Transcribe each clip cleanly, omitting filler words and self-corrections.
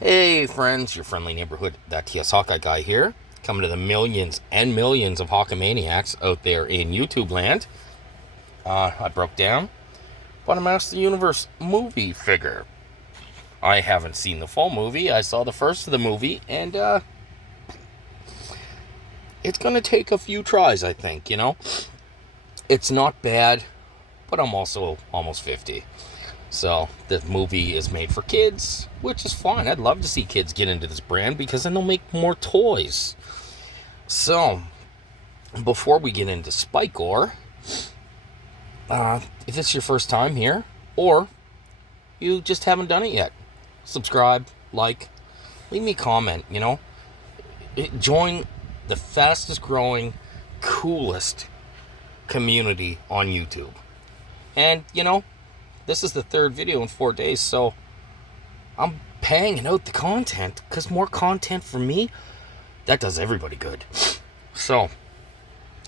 Hey friends, your friendly neighborhood, that TS Hawkeye guy here, coming to the millions and millions of Hawkamaniacs out there in YouTube land. I broke down, bought a Master of the Universe movie figure. I haven't seen the full movie. I saw the first of the movie, and it's gonna take a few tries, I think. It's not bad, but I'm also almost 50. So the movie is made for kids, which is fine. I'd love to see kids get into this brand because then they'll make more toys. So before we get into Spikor, if it's your first time here or you just haven't done it yet, subscribe, like, leave me a comment. Join the fastest growing, coolest community on YouTube. And this is the third video in 4 days, so I'm paying out the content because more content for me, that does everybody good. So,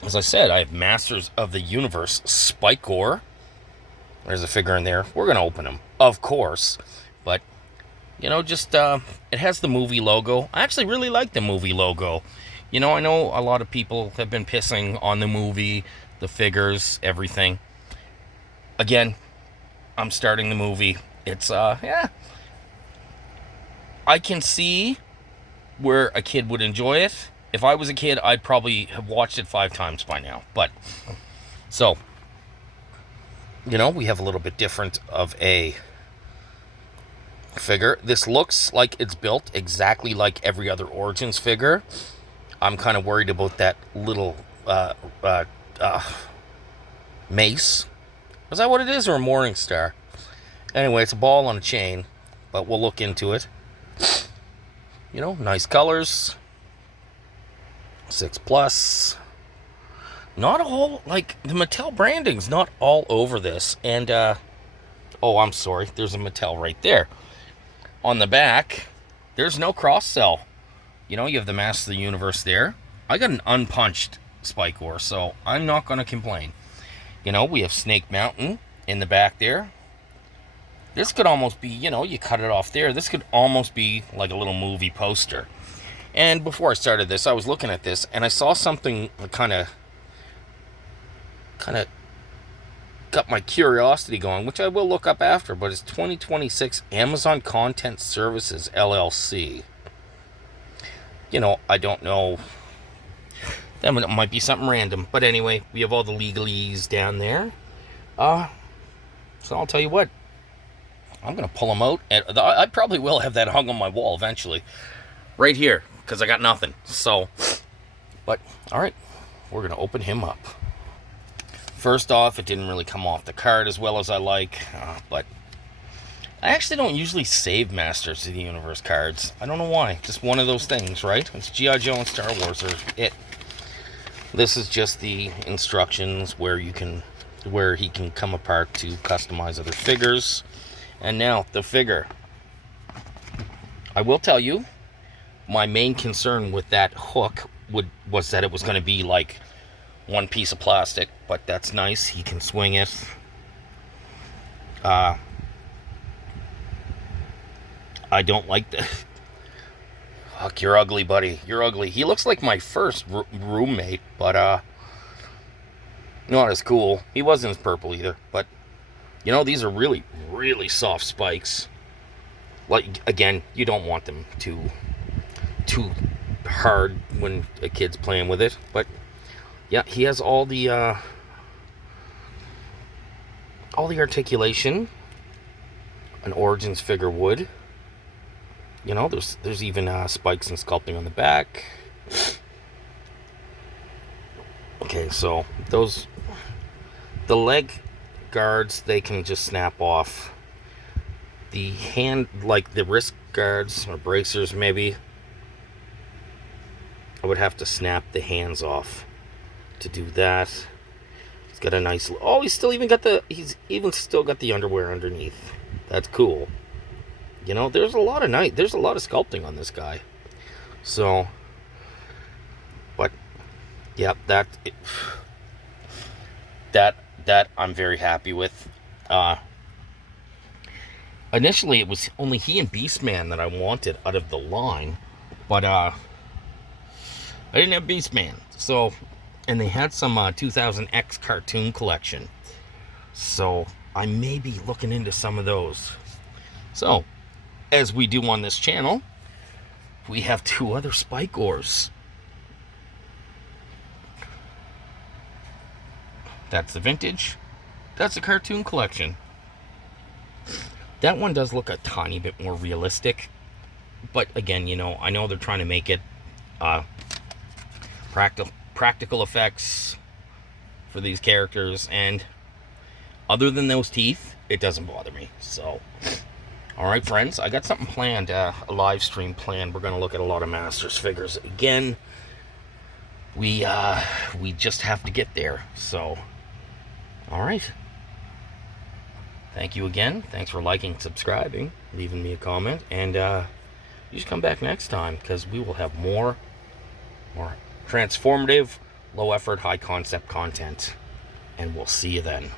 as I said, I have Masters of the Universe Spikor. There's a figure in there. We're going to open him, of course. But, it has the movie logo. I actually really like the movie logo. I know a lot of people have been pissing on the movie, the figures, everything. Again, I'm starting the movie. It's, I can see where a kid would enjoy it. If I was a kid, I'd probably have watched it 5 times by now. But, so, we have a little bit different of a figure. This looks like it's built exactly like every other Origins figure. I'm kind of worried about that little mace. Is that what it is, or a Morning Star? Anyway, it's a ball on a chain, but we'll look into it. Nice colors. 6+. Not a whole, like, the Mattel branding's not all over this. And, I'm sorry, there's a Mattel right there. On the back, there's no cross-sell. You have the Master of the Universe there. I got an unpunched Spikor, so I'm not going to complain. We have Snake Mountain in the back there. This could almost be, you cut it off there. This could almost be like a little movie poster. And before I started this, I was looking at this, and I saw something that kind of got my curiosity going, which I will look up after, but it's 2026 Amazon Content Services, LLC. I don't know. That might be something random. But anyway, we have all the legalese down there. So I'll tell you what. I'm going to pull them out. And I probably will have that hung on my wall eventually. Right here. Because I got nothing. So, but, alright. We're going to open him up. First off, it didn't really come off the card as well as I like. But I actually don't usually save Masters of the Universe cards. I don't know why. Just one of those things, right? It's G.I. Joe and Star Wars are it. This is just the instructions where he can come apart to customize other figures. And now, the figure. I will tell you, my main concern with that hook was that it was going to be like one piece of plastic, but that's nice. He can swing it. I don't like the... Fuck, you're ugly, buddy. You're ugly. He looks like my first roommate, but, not as cool. He wasn't as purple either, but, these are really, really soft spikes. Like, again, you don't want them too hard when a kid's playing with it, but, yeah, he has all the articulation an Origins figure would. There's even spikes and sculpting on the back. Okay, so the leg guards, they can just snap off. The hand, like the wrist guards or bracers maybe, I would have to snap the hands off to do that. He's got a nice, he's even still got the underwear underneath. That's cool. There's a lot of sculpting on this guy. So, but, yeah, that I'm very happy with. Initially, it was only he and Beastman that I wanted out of the line, but I didn't have Beastman. So, and they had some 2000X cartoon collection. So, I may be looking into some of those. So, as we do on this channel, we have two other Spikors. That's the vintage. That's the cartoon collection. That one does look a tiny bit more realistic. But again, you know, I know they're trying to make it practical effects for these characters. And other than those teeth, it doesn't bother me. So, alright friends, I got something planned, a live stream planned. We're going to look at a lot of Masters figures. Again, we just have to get there. So, alright. Thank you again. Thanks for liking, subscribing, leaving me a comment. And you just come back next time, because we will have more transformative, low effort, high concept content. And we'll see you then.